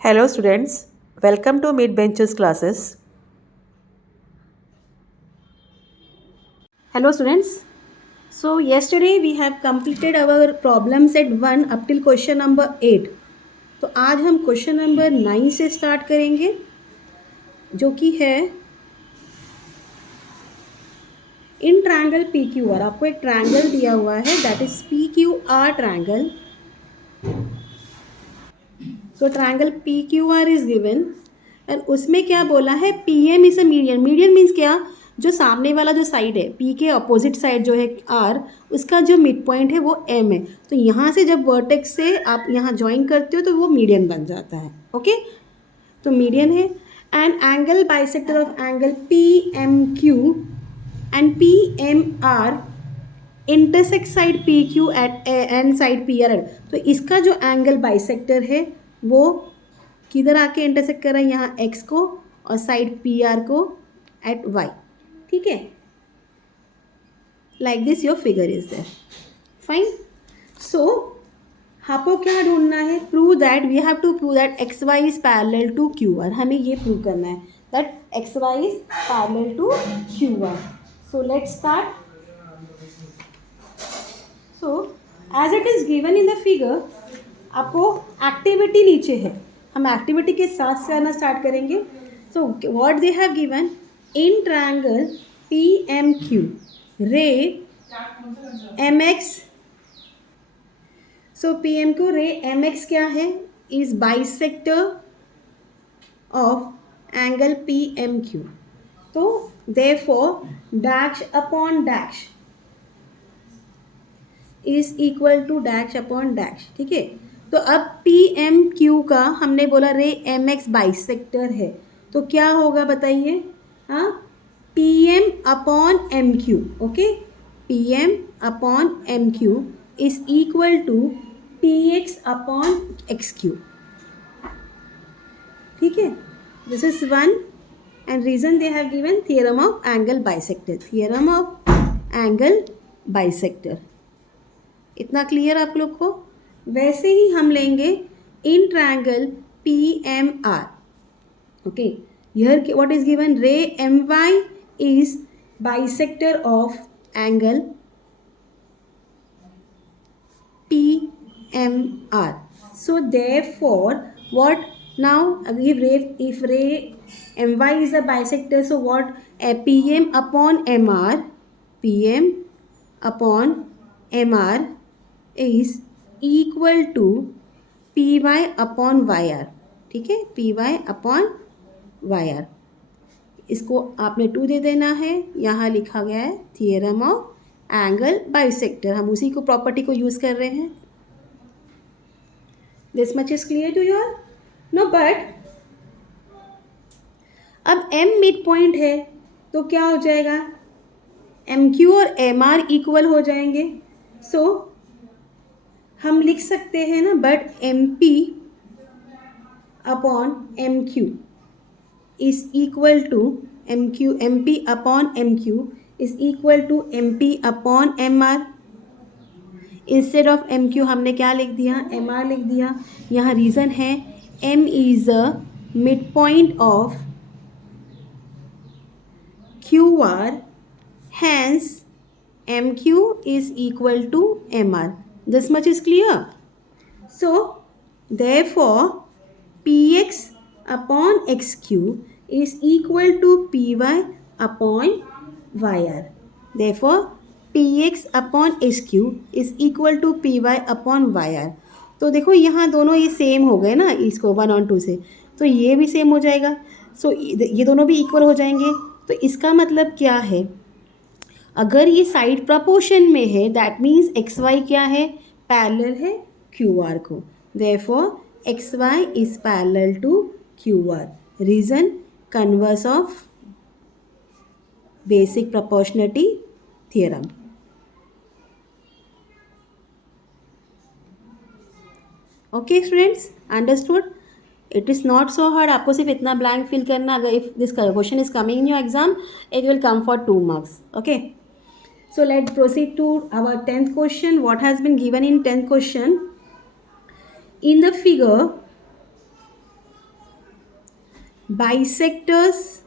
Hello students, welcome to Mid Benches classes. Hello students. So yesterday we have completed our problem set 1 up till question number 8. तो आज हम question number 9 से start करेंगे जो कि है in triangle P Q R. आपको एक ट्रायंगल दिया हुआ है that is P Q R triangle. So triangle P Q R is given and उसमें क्या बोला है P M is a median. Median means क्या, जो सामने वाला जो साइड है पी के अपोजिट साइड जो है आर, उसका जो मिड पॉइंट है वो एम है। तो यहाँ से जब वर्टेक्स से आप यहाँ ज्वाइन करते हो तो वो मीडियन बन जाता है। ओके, तो मीडियन है and angle bisector of angle P M Q and P M R intersect side P Q at and side P R. तो इसका जो एंगल बाइसेक्टर है वो किधर आके इंटरसेक्ट कर रहा है, यहाँ एक्स को और साइड पी आर को एट वाई। ठीक है, like this your figure is there. Fine. So आपको क्या ढूंढना है, prove that we have to prove that X Y is parallel to Q R. हमें ये प्रूव करना है that X Y is parallel to Q R. So let's start. So as it is given in the figure, आपको activity नीचे है, हम activity के साथ से आना स्टार्ट करेंगे। So what they have given, in triangle P M Q ray M X. So P M Q ray M X क्या है, is bisector of angle P M Q. तो therefore dash upon dash is equal to dash upon dash. ठीक है, तो अब P M Q का हमने बोला रे एम एक्स बाइसेक्टर है, तो क्या होगा बताइए। हाँ, P M upon M Q. Okay, P M upon M Q is equal to P X upon X Q. ठीक है, this is one and reason they have given theorem of angle bisector. Theorem of angle bisector, इतना clear आप लोग को। वैसे ही हम लेंगे in triangle P M R. Okay, here what is given, ray M Y is bisector of angle P M are. So therefore what now, if ray my is a bisector, so what, pm upon mr, pm upon mr is equal to py upon yr। ठीक है, py upon yr, इसको आपने 2 दे देना है। यहाँ लिखा गया है थियरम ऑफ एंगल बाइसेक्टर, हम उसी को प्रॉपर्टी को यूज़ कर रहे हैं। This much is clear to your no. But अब m मिड पॉइंट है तो क्या हो जाएगा, एम क्यू और एम आर इक्वल हो जाएंगे। सो हम लिख सकते हैं ना, but M P upon M Q is equal to M Q, M P upon M Q is equal to M P upon M R. Instead of M Q हमने क्या लिख दिया, एम आर लिख दिया। यहाँ रीज़न है m is a mid point of QR, hence MQ is equal to MR. This much is clear. So therefore PX upon XQ is equal to PY upon YR. Therefore PX upon SQ is equal to PY upon YR. तो देखो यहाँ दोनों ये same हो गए ना, इसको 1 और 2 से, तो ये भी सेम हो जाएगा। सो ये दोनों भी इक्वल हो जाएंगे। तो इसका मतलब क्या है, अगर ये साइड प्रपोर्शन में है दैट मीन्स एक्स वाई क्या है, पैरेलल है क्यू आर को। Therefore X Y is parallel to Q R. Reason, converse of basic proportionality theorem. Okay students, understood. It is not so hard, आपको सिर्फ इतना blank fill करना। अगर if this question is coming in your exam, it will come for 2 marks. Okay, so let's proceed to our 10th question. What has been given in 10th question, in the figure bisectors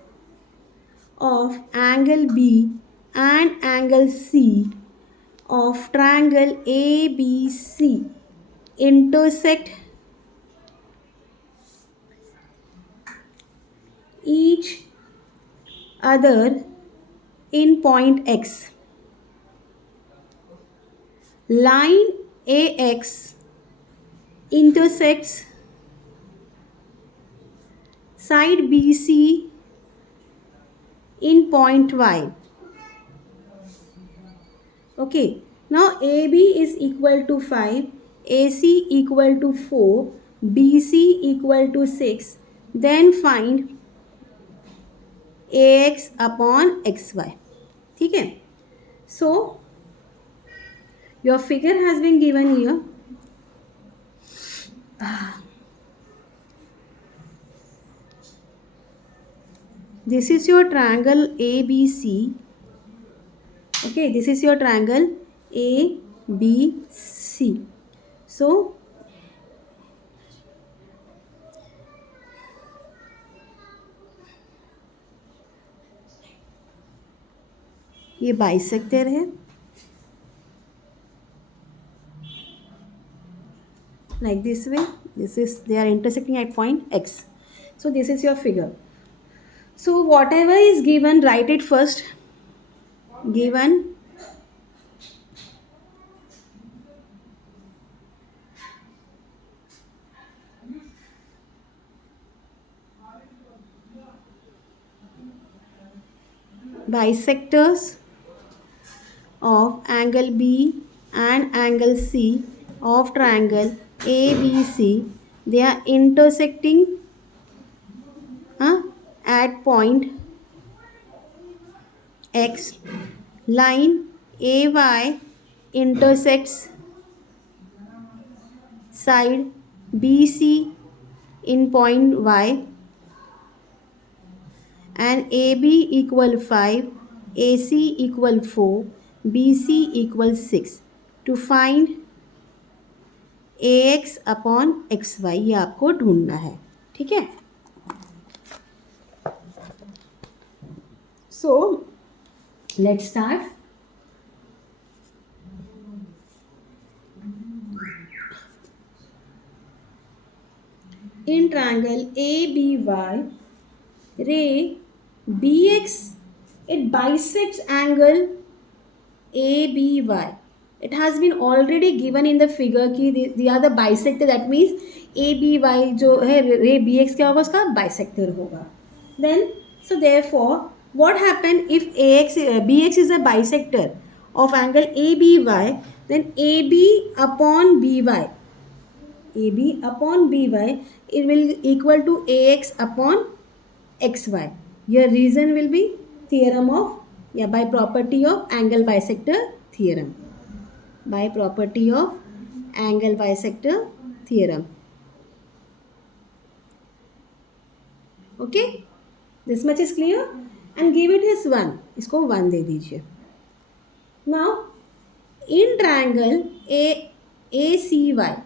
of angle B and angle C of triangle ABC intersect each other in point X. Line AX intersects side BC in point Y. Okay, now AB is equal to 5, AC equal to 4, BC equal to 6. Then find AX upon XY. ठीक है? So your figure has been given here. This is your triangle ABC. Okay, this is your triangle ABC. So ये bisector है, like this way. This is, they are intersecting at point X. So this is your figure. So whatever is given, write it first. Given bisectors of angle B and angle C of triangle ABC, they are intersecting at point X. Line AY intersects side BC in point Y, and AB equal 5, AC equal 4, BC equal 6. To find AX upon XY, ये आपको ढूंढना है. ठीक है? So let's start. In triangle ABY, ray BX, it bisects angle ABY. It has been already given in the figure कि they are the bisector. That means ABY जो है ray BX क्या होगा, उसका bisector होगा. Then so therefore what happen if BX is a bisector of angle ABY, then AB upon BY, it will equal to AX upon XY. Your reason will be theorem of, by property of angle bisector theorem. By property of angle bisector theorem. Okay, this much is clear. And give it as 1. इसको 1 दे दीजिए. Now in triangle ACY,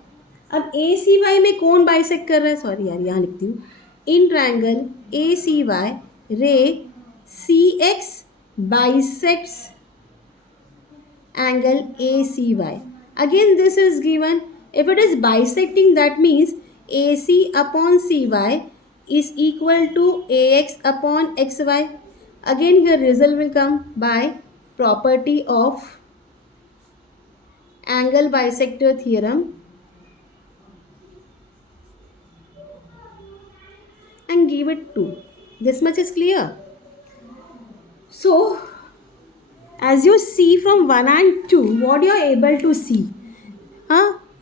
अब ACY में कौन bisect कर रहा है? Sorry यार, यहाँ लिखती हूँ. In triangle ACY, ray CX bisects angle ACY. Again this is given. If it is bisecting, that means AC upon CY is equal to AX upon XY. Again your result will come by property of angle bisector theorem, and give it 2. This much is clear. So as you see from 1 and 2, what you are able to see,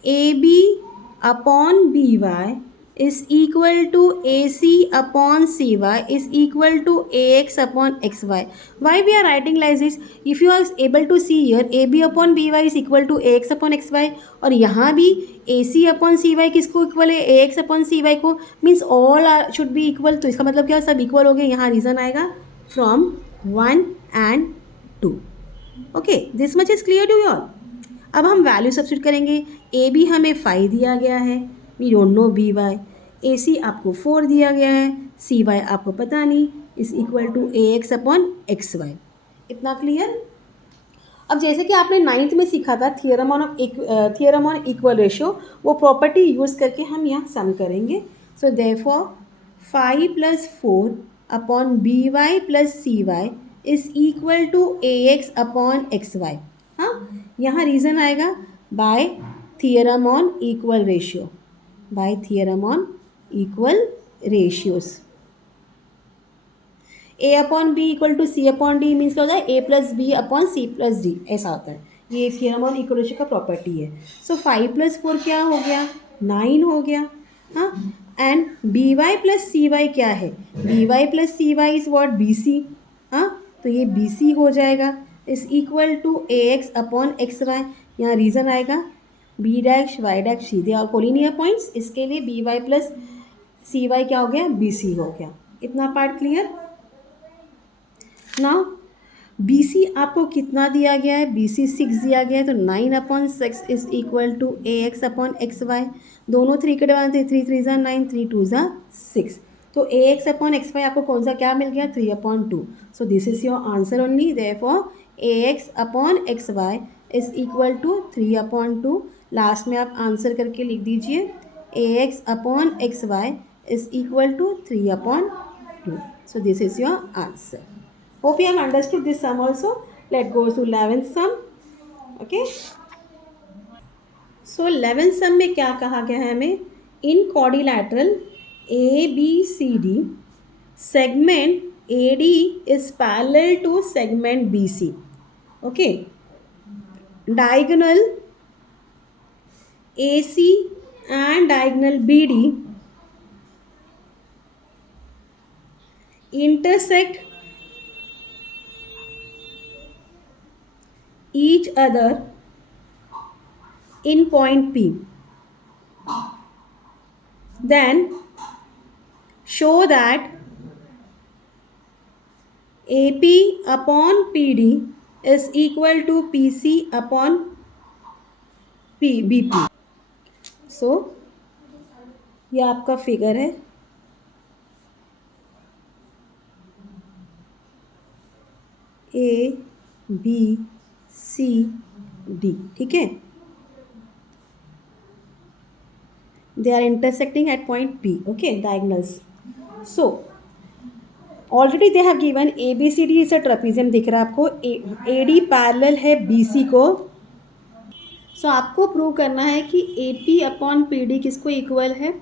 AB upon BY is equal to AC upon CY is equal to AX upon XY. Why we are writing like this? If you are able to see here, AB upon BY is equal to AX upon XY, और यहाँ भी AC upon CY किसको equal है? AX upon CY को. Means all should be equal. तो इसका मतलब क्या, सब इक्वल हो गए. यहाँ रीज़न आएगा from 1 and 2. Okay, this much is clear to you all. अब हम वैल्यू सब्स्टिट्यूट करेंगे. AB हमें 5 दिया गया है, we don't know BY. AC आपको 4 दिया गया है, CY आपको पता नहीं, is equal to AX upon XY। इतना क्लियर? अब जैसे कि आपने 9th में सीखा था थियरम ऑन इक्वल रेशियो, वो प्रॉपर्टी यूज़ करके हम यहाँ सम करेंगे। So therefore 5 + 4 upon BY + CY is equal to AX upon XY। हाँ, यहाँ रीज़न आएगा by theorem on equal ratio, by theorem on equal ratios. A upon B equal to C upon D means क्या होता है, A + B upon C + D, ऐसा होता है। ये थियरम ऑन इक्वल रेशियो का प्रॉपर्टी है। सो 5 + 4 क्या हो गया, 9 हो गया। हाँ, एंड BY + CY क्या है, BY + CY is what, BC। हाँ, तो ये BC हो जाएगा, is equal to AX upon XY। यहाँ रीज़न आएगा B dash Y dash C, they are collinear points, इसके लिए BY + CY क्या हो गया, BC हो गया। इतना पार्ट क्लियर? नाउ BC आपको कितना दिया गया है, BC 6 दिया गया है, तो 9 upon 6 is equal to AX upon XY। दोनों 3 के डिवाइड 3 3 ज़ा 9, 3 2 ज़ा 6, तो AX अपॉन XY आपको कौन सा क्या मिल गया, 3 upon 2। So this is your answer only, therefore AX upon XY is equal to 3 upon 2। Last में आप आंसर करके लिख दीजिए AX upon XY is equal to 3 upon 2। So this is your answer. Hope you have understood this sum also. Let's go to 11th sum. Okay. So 11th sum में क्या कहा गया है हमें, in quadrilateral ABCD segment AD is parallel to segment BC. Okay. Diagonal AC and diagonal BD intersect each other in point P. Then show that AP upon PD is equal to PC upon BP. So ये आपका figure है, ABCD, ठीक है, they are intersecting at point P. Okay, diagonals. So already they have given ABCD is a trapezium, दिख रहा है आपको, AD parallel है BC को। सो आपको प्रूव करना है कि AP अपॉन PD किसको इक्वल है,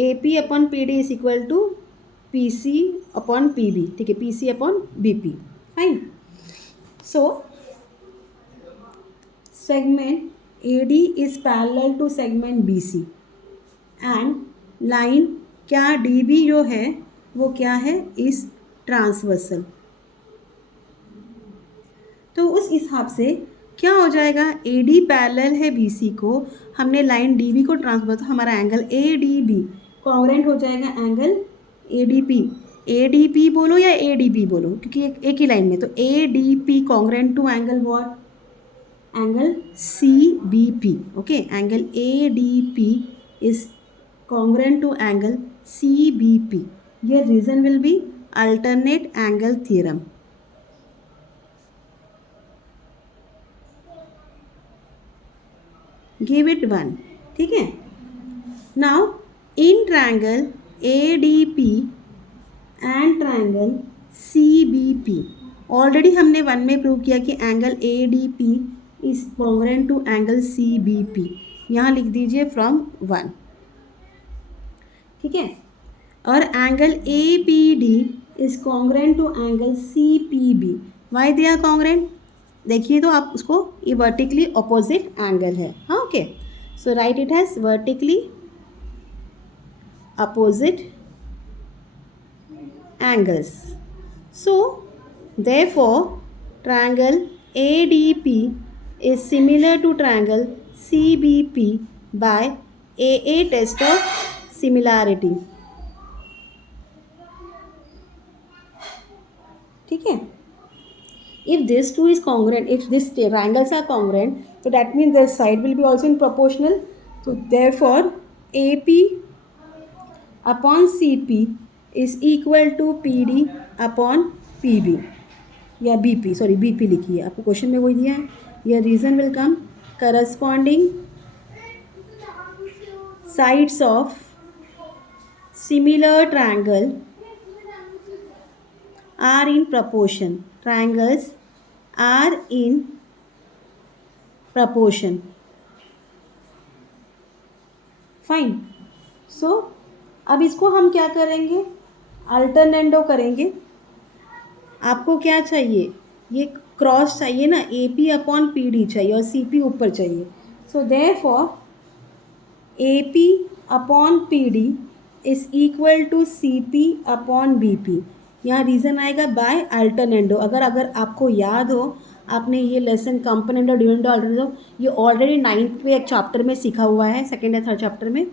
AP upon PD is equal to PC upon PB, ठीक है, PC upon BP। Fine. So segment AD is parallel to segment BC and line क्या DB जो है वो क्या है, इस ट्रांसवर्सल। तो उस हिसाब से क्या हो जाएगा, AD पैरेलल है BC को, हमने लाइन DB को ट्रांसफर, तो हमारा एंगल ADB कॉन्ग्रेंट हो जाएगा एंगल ADP। ADP बोलो या ADP बोलो, क्योंकि एक ही लाइन में, तो ADP congruent to angle what, angle CBP। Okay, angle ADP is congruent to angle CBP. Your reason will be alternate angle theorem. Give it 1, ठीक है। Now in triangle ADP and triangle CBP already हमने 1 में prove किया कि angle ADP is congruent to angle CBP। यहाँ लिख दीजिए from 1, ठीक है, और angle APD is congruent to angle CPB। Why they are congruent, देखिए तो आप उसको, ये वर्टिकली अपोजिट एंगल है। हाँ, okay, so right it has vertically opposite angles. So therefore triangle ADP is similar to triangle CBP by AA test of similarity, ठीक है। If this two is congruent, if this triangles are congruent, so that means their side will be also in proportional. So therefore AP upon C P is equal to P D upon P B या B P, sorry B P लिखिए, आपको question में वही दिया है. यह reason will come corresponding sides of similar triangle are in proportion. Triangles are in proportion. Fine. So अब इसको हम क्या करेंगे, अल्टरनेंडो करेंगे. आपको क्या चाहिए, ये क्रॉस चाहिए ना, A P upon P D चाहिए और सी पी ऊपर चाहिए. So therefore A P upon P D is equal to C P upon B P. यहाँ रीज़न आएगा बाय अल्टरनेंडो. अगर आपको याद हो, आपने ये लेसन कंपोनेंडो डिविडेंडो अल्टरनेंडो ये ऑलरेडी 9th में एक चैप्टर में सीखा हुआ है, 2nd या 3rd चैप्टर में.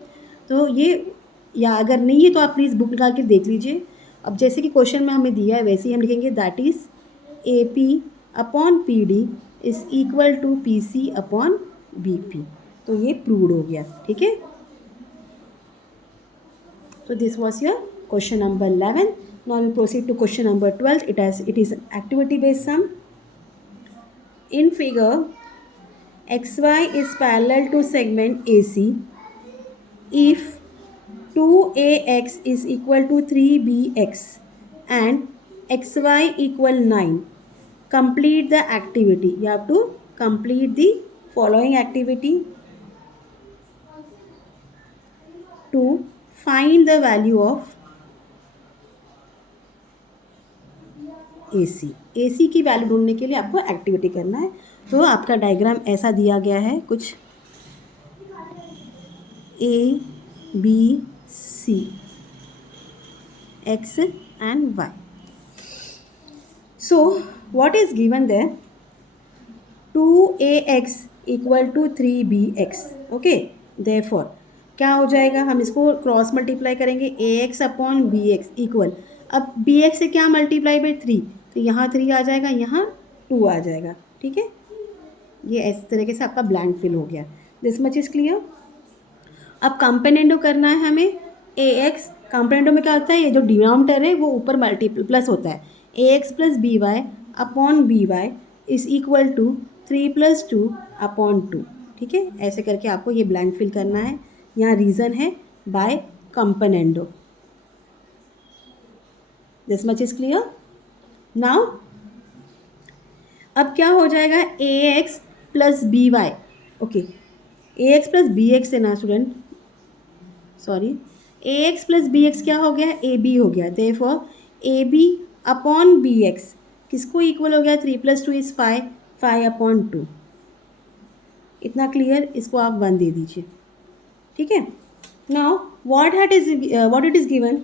तो ये, या अगर नहीं है तो आप प्लीज़ बुक निकाल के देख लीजिए. अब जैसे कि क्वेश्चन में हमें दिया है वैसे ही हम लिखेंगे, that is A P upon P D is equal to P C upon B P. तो ये प्रूव्ड हो गया. ठीक है. So this was your question number 11. Now we proceed to question number 12. It is an activity based sum. In figure, xy is parallel to segment AC. If 2ax is equal to 3bx and xy equal 9, complete the activity. You have to complete the following activity to find the value of AC. AC की value ढूंढने के लिए आपको activity करना है. तो आपका diagram ऐसा दिया गया है कुछ, A B C X and Y. So what is given there? 2ax equal to 3bx. Okay, therefore क्या हो जाएगा, हम इसको क्रॉस मल्टीप्लाई करेंगे, A X upon B X equal, अब बी एक्स से क्या मल्टीप्लाई बाई 3, तो यहाँ 3 आ जाएगा, यहाँ 2 आ जाएगा. ठीक है. ये इस तरीके से आपका ब्लैंक फिल हो गया. This much is clear. अब कंपोनेंडो करना है हमें. ए एक्स कंपोनेंडो में क्या होता है, ये जो डिनोमिनेटर है वो ऊपर मल्टीपल प्लस होता है. A X plus B Y upon B Y is equal to 3 + 2 upon 2. ठीक है. ऐसे करके आपको ये ब्लैंक फिल करना है. यहाँ रीज़न है by componendo. This much is clear. Now अब क्या हो जाएगा, A X plus B Y. Okay, A X plus B X है ना student, sorry, A X plus B X क्या हो गया, ए बी हो गया. Therefore A B upon B X किसको इक्वल हो गया, 3 + 2 इज़ 5, 5 अपॉन 2. इतना क्लियर. इसको आप 1 दे दीजिए. ठीक है. Now what it is given.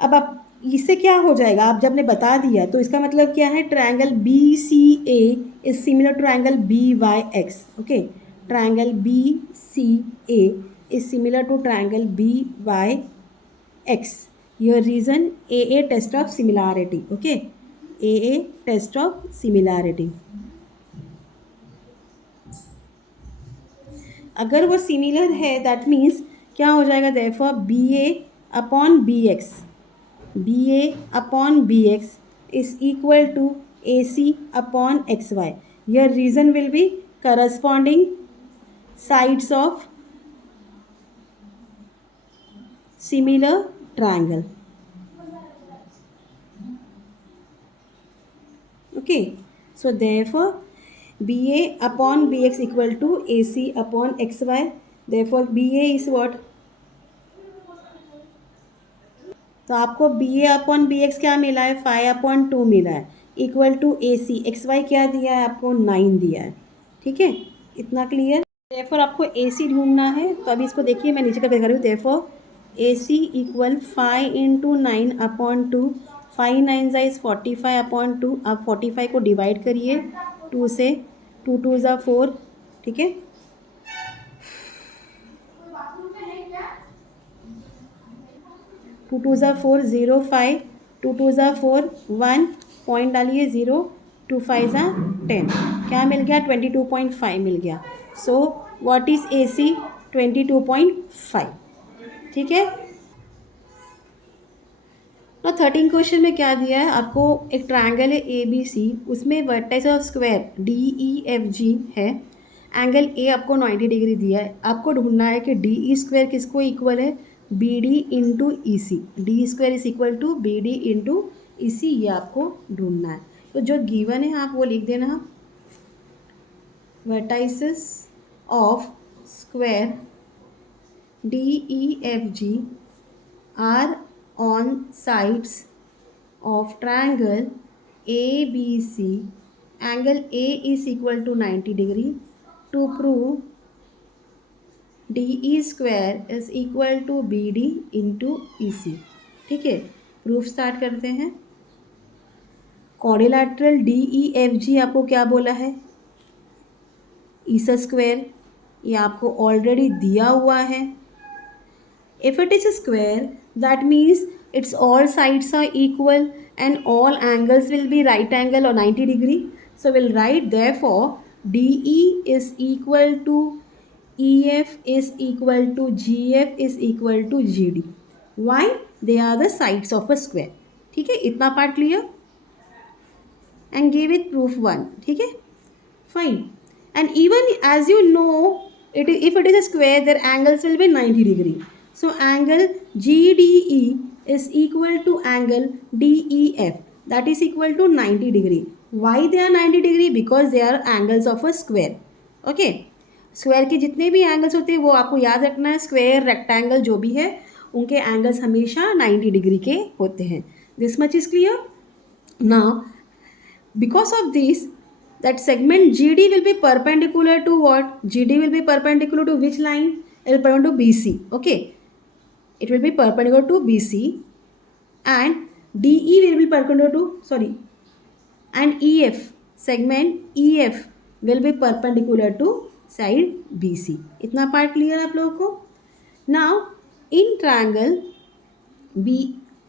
अब आप इससे क्या हो जाएगा, आप जब ने बता दिया तो इसका मतलब क्या है, triangle B C A is similar to triangle B Y X. Okay, triangle B C A is similar to triangle B Y X. Your reason A test of similarity. Okay, A test of similarity. अगर वो similar है that means क्या हो जाएगा, therefore B A upon B X, B A upon B X is equal to A C upon X Y. Your reason will B corresponding sides of similar triangle. Okay, so therefore BA upon BX equal to AC upon XY. Therefore BA is what? तो आपको BA upon BX क्या मिला है, 5 upon 2 मिला है, equal to AC. XY क्या दिया है आपको, 9 दिया है. ठीक है. इतना क्लियर. देयरफॉर आपको AC ढूंढना है. तो अभी इसको देखिए, मैं नीचे करके कर रही हूँ. Therefore AC equal 5 × 9 upon 2. 5 9 is 45 upon 2. आप 45 को डिवाइड करिए 2 से, 2 2 ज़ा 4. ठीक है. 2 2 ज़ा 4, 0 5, 2 2 ज़ा 4, 1 पॉइंट डालिए, 0 2 5 ज़ा 10. क्या मिल गया, 22.5 मिल गया. So what is AC, 22.5. ठीक है. ना 13 क्वेश्चन में क्या दिया है आपको, एक ट्रायंगल है ए बी सी, उसमें vertex of square D E F जी है, एंगल ए आपको 90 डिग्री दिया है, आपको ढूंढना है कि डी ई स्क्वायर किसको इक्वल है, B D into E C, D square is equal to B D into E C, ये आपको ढूंढना है। तो जो गिवन है आप वो लिख देना, vertices of square D E F G are on sides of triangle ABC, angle A is equal to 90 degree. To prove DE square is equal to BD into EC। ठीक है, प्रूफ स्टार्ट करते हैं। Quadrilateral DEFG आपको क्या बोला है, ईसा square, ये आपको ऑलरेडी दिया हुआ है। If it is a square, that means its all sides are equal and all angles will be right angle or 90 degree. So we'll write therefore DE is equal to EF is equal to GF is equal to GD. Why? They are the sides of a square. ठीक है, इतना part clear, and give it proof 1. ठीक है, fine. And even as you know, if it is a square, their angles will be 90 degree. So angle GDE is equal to angle DEF, that is equal to 90 degree. Why they are 90 degree? Because they are angles of a square. Okay, square के जितने भी angles होते हैं वो आपको याद रखना है, स्क्वायर रेक्टेंगल जो भी है उनके एंगल्स हमेशा 90 डिग्री के होते हैं। This much is clear. Now because of this that segment GD will be perpendicular to what? GD will be perpendicular to which line? It will be perpendicular to BC. Okay, it will be perpendicular to BC, and DE will be perpendicular to and EF, segment EF will be perpendicular to side BC. इतना part clear आप लोगों को। Now in triangle BAC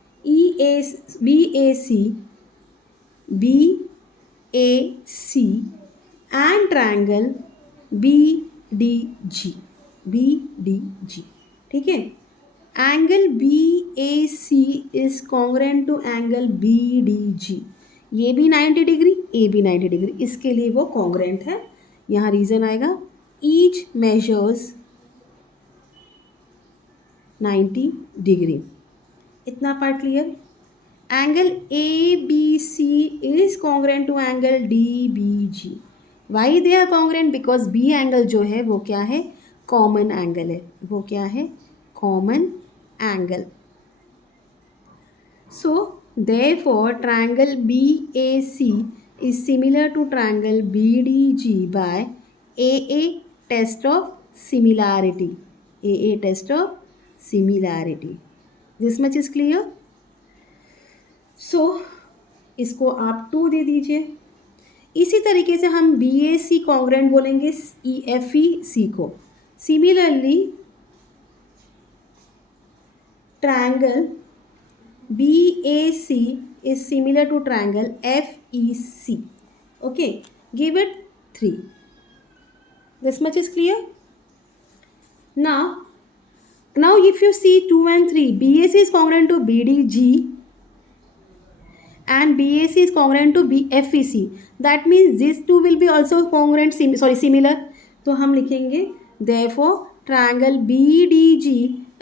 and triangle BDG, ठीक है, angle BAC is congruent to angle BDG, ये भी 90 degree, ए भी 90 degree, इसके लिए वो कॉन्ग्रेंट है। यहाँ रीजन आएगा ईच मेजर्स 90 डिग्री। इतना part clear. Angle ABC is congruent to angle DBG। Why they are congruent? Because B angle जो है वो क्या है, कॉमन एंगल है, वो क्या है, common angle. So therefore triangle BAC is similar to triangle BDG by AA test of similarity. AA test of similarity. This much is clear. So इसको आप 2 दे दीजिए। इसी तरीके से हम BAC कॉन्ग्रेंट बोलेंगे FEC को। Similarly triangle BAC is similar to triangle FEC. Okay, give it 3. This much is clear. Now if you see 2 and 3, BAC is congruent to BDG and BAC is congruent to FEC. That means these two will be also congruent, similar. तो हम लिखेंगे therefore triangle BDG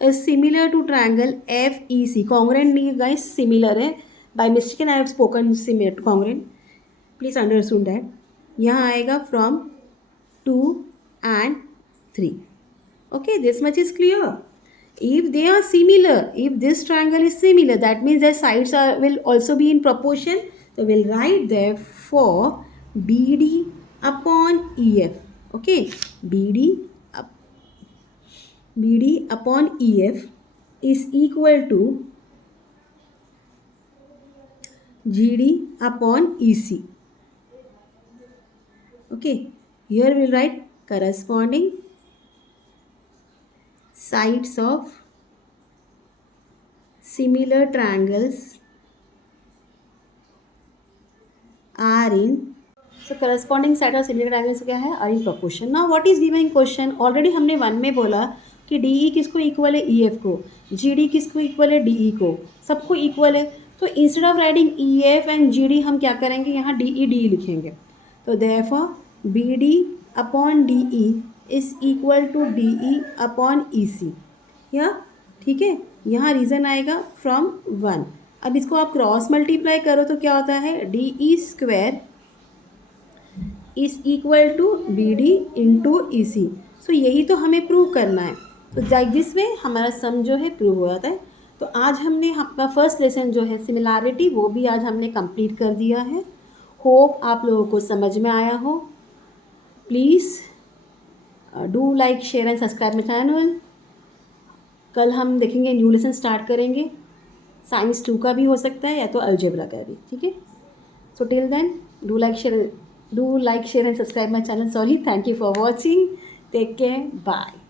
is similar to triangle FEC. Congruent नहीं guys, similar है. By mistake I have spoken similar to congruent. Please understand that. यहाँ आएगा from 2 and 3. Okay, this much is clear. If they are similar, if this triangle is similar, that means their sides will also be in proportion. So we'll write therefore BD upon EF. Okay, BD upon EF is equal to GD upon EC. Okay, here we'll write corresponding sides of similar triangles are in, so corresponding side of similar triangles क्या है, are in proportion. Now what is given in question? Already हमने 1 में बोला कि DE किसको equal है, EF को, GD किसको इक्वल है, DE को, सबको इक्वल है। तो instead of writing E F and G D हम क्या करेंगे, यहाँ डी ई डी लिखेंगे. तो therefore B D upon D E is equal to D E upon E C. या ठीक है, यहाँ रीज़न आएगा फ्रॉम 1. अब इसको आप क्रॉस मल्टीप्लाई करो तो क्या होता है, D E square is equal to B D into E C. So यही तो हमें प्रूव करना है. तो लाइक दिस वे हमारा सम जो है प्रूव हो जाता है. तो आज हमने आपका फर्स्ट लेसन जो है सिमिलैरिटी वो भी आज हमने कंप्लीट कर दिया है. होप आप लोगों को समझ में आया हो. Please do like share and subscribe my channel. कल हम देखेंगे न्यू लेसन स्टार्ट करेंगे. साइंस 2 का भी हो सकता है या तो अलजेब्रा का भी. ठीक है. So till then do like share and subscribe my channel. Sorry. Thank you for watching. Take care. Bye.